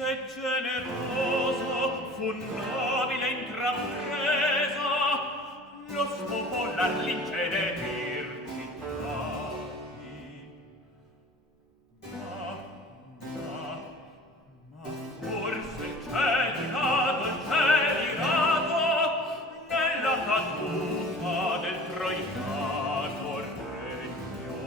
Ulisse generoso fu nobile intrapresa, lo spopolar l'incede ma forse c'è dirato nella caduta del troiano regno.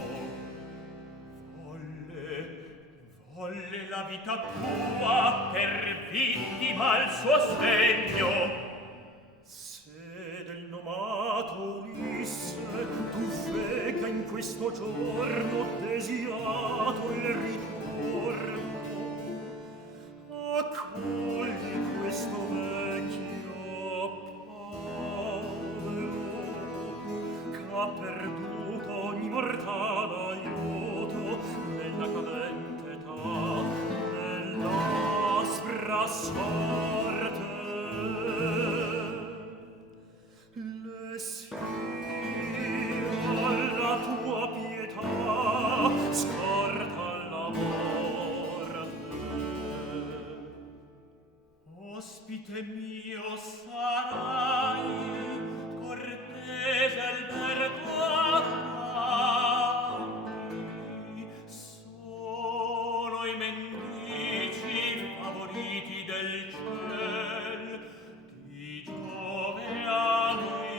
Volle la vita tua per vittima il suo sdegno. Se del nomato Ulisse tu vegga in questo giorno desiato il ritorno, accogli questo vecchio povero ch'ha perduto ogni mortale aiuto nella cadente età, nell'aspra sorte. Le sia la tua pietà scorta la morte. Ospite mio sarai, cortese albergati, sono i mendici favoriti del ciel, di Giove amici.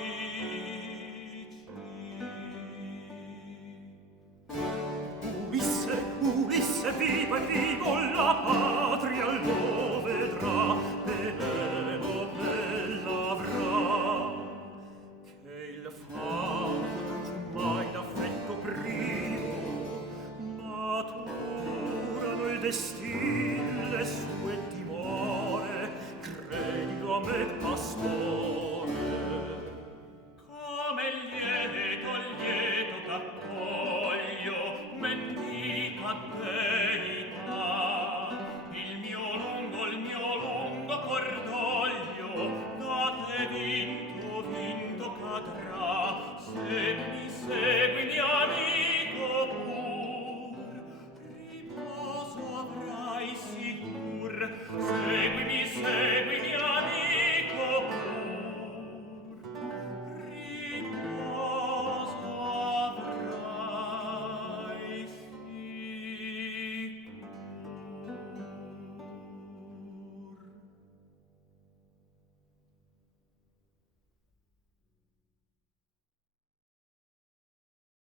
Ulisse vivo e vivo la patria lo vedrà, Penelope l'avrà, che il famo mai d'affetto privo maturano il destin le sue